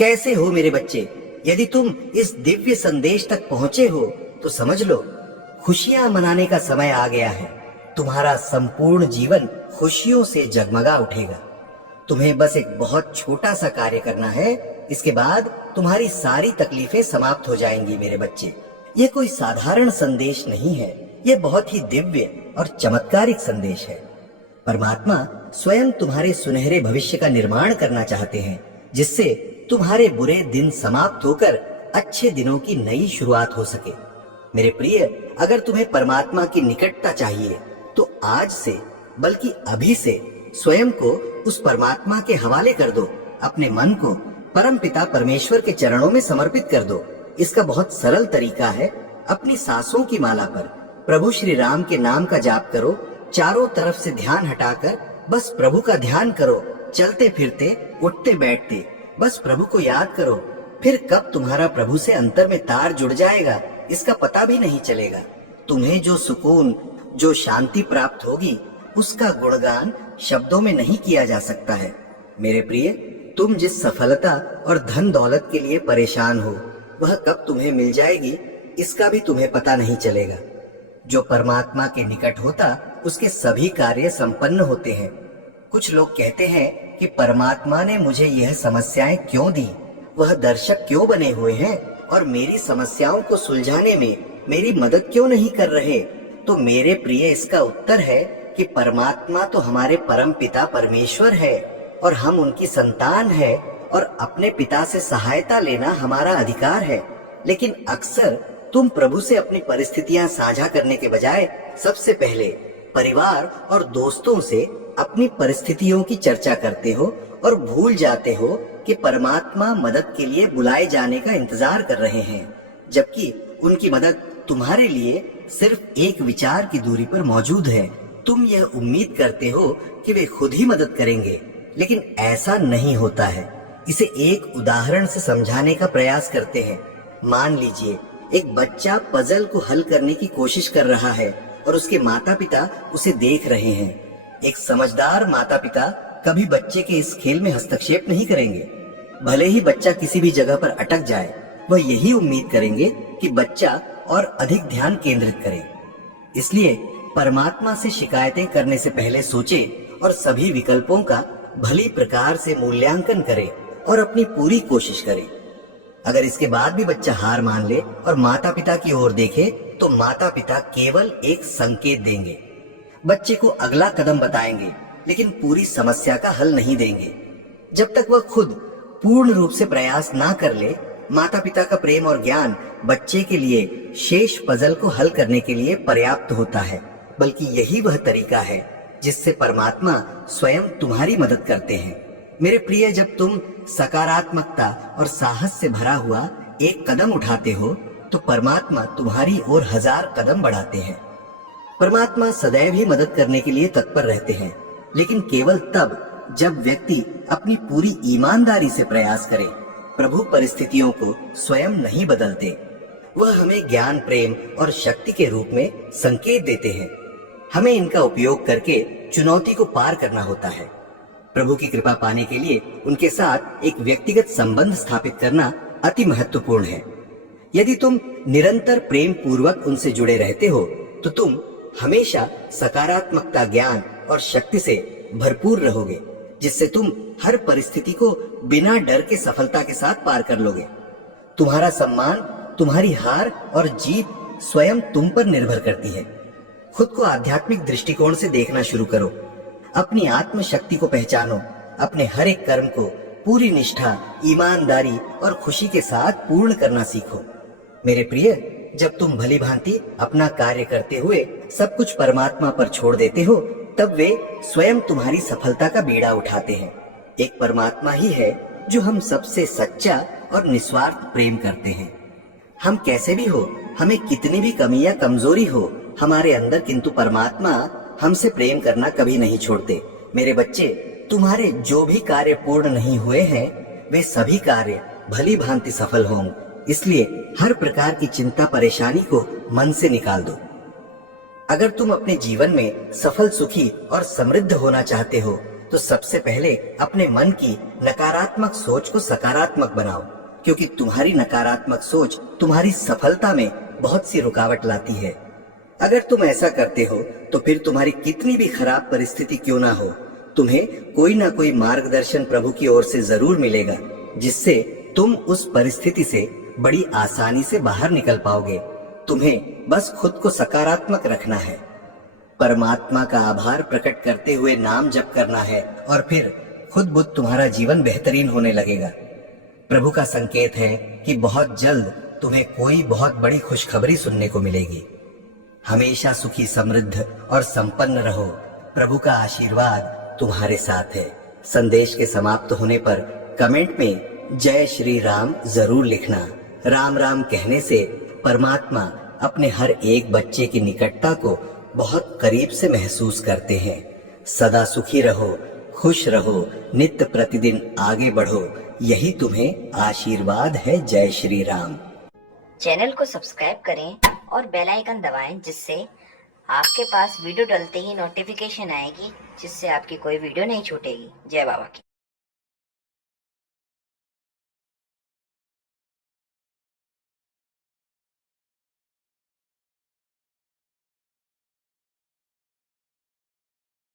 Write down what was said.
कैसे हो मेरे बच्चे? यदि तुम इस दिव्य संदेश तक पहुंचे हो तो समझ लो, खुशियां मनाने का समय आ गया है। तुम्हारा संपूर्ण जीवन खुशियों से जगमगा उठेगा। तुम्हें बस एक बहुत छोटा सा कार्य करना है, इसके बाद तुम्हारी सारी तकलीफें समाप्त हो जाएंगी मेरे बच्चे। यह कोई साधारण संदेश नहीं है, यह बहुत ही दिव्य और चमत्कारिक संदेश है। परमात्मा स्वयं तुम्हारे सुनहरे भविष्य का निर्माण करना चाहते हैं, जिससे तुम्हारे बुरे दिन समाप्त होकर अच्छे दिनों की नई शुरुआत हो सके। मेरे प्रिय, अगर तुम्हें परमात्मा की निकटता चाहिए तो आज से, बल्कि अभी से स्वयं को उस परमात्मा के हवाले कर दो। अपने मन को परमपिता परमेश्वर के चरणों में समर्पित कर दो। इसका बहुत सरल तरीका है, अपनी सांसों की माला पर प्रभु श्री राम के नाम का जाप करो। चारों तरफ से ध्यान हटाकर बस प्रभु का ध्यान करो। चलते फिरते, उठते बैठते बस प्रभु को याद करो। फिर कब तुम्हारा प्रभु से अंतर में तार जुड़ जाएगा, इसका पता भी नहीं चलेगा। तुम्हें जो सुकून, जो शांति प्राप्त होगी, उसका गुणगान शब्दों में नहीं किया जा सकता है। मेरे प्रिय, तुम जिस सफलता और धन दौलत के लिए परेशान हो, वह कब तुम्हें मिल जाएगी, इसका भी तुम्हें पता नहीं चलेगा। जो परमात्मा के निकट होता, उसके सभी कार्य संपन्न होते हैं। कुछ लोग कहते हैं कि परमात्मा ने मुझे यह समस्याएं क्यों दी, वह दर्शक क्यों बने हुए हैं और मेरी समस्याओं को सुलझाने में मेरी मदद क्यों नहीं कर रहे। तो मेरे प्रिय, इसका उत्तर है कि परमात्मा तो हमारे परम पिता परमेश्वर है और हम उनकी संतान है, और अपने पिता से सहायता लेना हमारा अधिकार है। लेकिन अक्सर तुम प्रभु से अपनी परिस्थितियां साझा करने के बजाय सबसे पहले परिवार और दोस्तों से अपनी परिस्थितियों की चर्चा करते हो और भूल जाते हो कि परमात्मा मदद के लिए बुलाए जाने का इंतजार कर रहे हैं, जबकि उनकी मदद तुम्हारे लिए सिर्फ एक विचार की दूरी पर मौजूद है। तुम यह उम्मीद करते हो कि वे खुद ही मदद करेंगे, लेकिन ऐसा नहीं होता है। इसे एक उदाहरण से समझाने का प्रयास करते हैं। मान लीजिए, एक बच्चा पजल को हल करने की कोशिश कर रहा है और उसके माता पिता उसे देख रहे हैं। एक समझदार माता पिता कभी बच्चे के इस खेल में हस्तक्षेप नहीं करेंगे। भले ही बच्चा किसी भी जगह पर अटक जाए, वह यही उम्मीद करेंगे कि बच्चा और अधिक ध्यान केंद्रित करे। इसलिए परमात्मा से शिकायतें करने से पहले सोचे और सभी विकल्पों का भली प्रकार से मूल्यांकन करे और अपनी पूरी कोशिश करे। अगर इसके बाद भी बच्चा हार मान ले और माता पिता की ओर देखे, तो माता पिता केवल एक संकेत देंगे, बच्चे को अगला कदम बताएंगे, लेकिन पूरी समस्या का हल नहीं देंगे। जब तक वह खुद पूर्ण रूप से प्रयास ना कर ले, माता पिता का प्रेम और ज्ञान बच्चे के लिए शेष पजल को हल करने के लिए पर्याप्त होता है। बल्कि यही वह तरीका है जिससे परमात्मा स्वयं तुम्हारी मदद करते हैं। मेरे प्रिय, जब तुम सकारात्मकता और साहस से भरा हुआ एक कदम उठाते हो, तो परमात्मा तुम्हारी ओर 1000 कदम बढ़ाते हैं। परमात्मा सदैव ही मदद करने के लिए तत्पर रहते हैं, लेकिन केवल तब जब व्यक्ति अपनी पूरी ईमानदारी से प्रयास करे। प्रभु परिस्थितियों को स्वयं नहीं बदलते, वह हमें ज्ञान, प्रेम और शक्ति के रूप में संकेत देते हैं। हमें इनका उपयोग करके चुनौती को पार करना होता है। प्रभु की कृपा पाने के लिए उनके साथ एक व्यक्तिगत संबंध स्थापित करना अति महत्वपूर्ण है। यदि तुम निरंतर प्रेम पूर्वक उनसे जुड़े रहते हो, तो तुम हमेशा सकारात्मकता, ज्ञान और शक्ति से भरपूर रहोगे, जिससे तुम हर परिस्थिति को बिना डर के सफलता के साथ पार कर लोगे। तुम्हारा सम्मान, तुम्हारी हार और जीत स्वयं तुम पर निर्भर करती है। खुद को आध्यात्मिक दृष्टिकोण से देखना शुरू करो। अपनी आत्म शक्ति को पहचानो। अपने हर एक कर्म को पूरी निष्ठा, ईमानदारी और खुशी के साथ पूर्ण करना सीखो। मेरे प्रिय, जब तुम भली भांति अपना कार्य करते हुए सब कुछ परमात्मा पर छोड़ देते हो, तब वे स्वयं तुम्हारी सफलता का बीड़ा उठाते हैं। एक परमात्मा ही है जो हम सबसे सच्चा और निस्वार्थ प्रेम करते हैं। हम कैसे भी हो, हमें कितनी भी कमी या कमजोरी हो हमारे अंदर, किंतु परमात्मा हमसे प्रेम करना कभी नहीं छोड़ते। मेरे बच्चे, तुम्हारे जो भी कार्य पूर्ण नहीं हुए हैं, वे सभी कार्य भली भांति सफल होंगे। इसलिए हर प्रकार की चिंता, परेशानी को मन से निकाल दो। अगर तुम अपने जीवन में सफल, सुखी और समृद्ध होना चाहते हो, तो सबसे पहले अपने मन की नकारात्मक सोच को सकारात्मक बनाओ, क्योंकि तुम्हारी नकारात्मक सोच तुम्हारी सफलता में बहुत सी रुकावट लाती है। अगर तुम ऐसा करते हो तो फिर तुम्हारी कितनी भी खराब परिस्थिति क्यों ना हो, तुम्हें कोई ना कोई मार्गदर्शन प्रभु की ओर से जरूर मिलेगा, जिससे तुम उस परिस्थिति से बड़ी आसानी से बाहर निकल पाओगे। तुम्हें बस खुद को सकारात्मक रखना है, परमात्मा का आभार प्रकट करते हुए नाम जप करना है, और फिर खुद बुद्ध तुम्हारा जीवन बेहतरीन होने लगेगा। प्रभु का संकेत है कि बहुत जल्द तुम्हें कोई बहुत बड़ी खुशखबरी सुनने को मिलेगी। हमेशा सुखी, समृद्ध और संपन्न रहो। प्रभु का आशीर्वाद तुम्हारे साथ है। संदेश के समाप्त होने पर कमेंट में जय श्री राम जरूर लिखना। राम राम कहने से परमात्मा अपने हर एक बच्चे की निकटता को बहुत करीब से महसूस करते हैं। सदा सुखी रहो, खुश रहो, नित्य प्रतिदिन आगे बढ़ो, यही तुम्हें आशीर्वाद है। जय श्री राम। चैनल को सब्सक्राइब करें और बेल आइकन दबाएं, जिससे आपके पास वीडियो डलते ही नोटिफिकेशन आएगी, जिससे आपकी कोई वीडियो नहीं छूटेगी। जय बाबा की।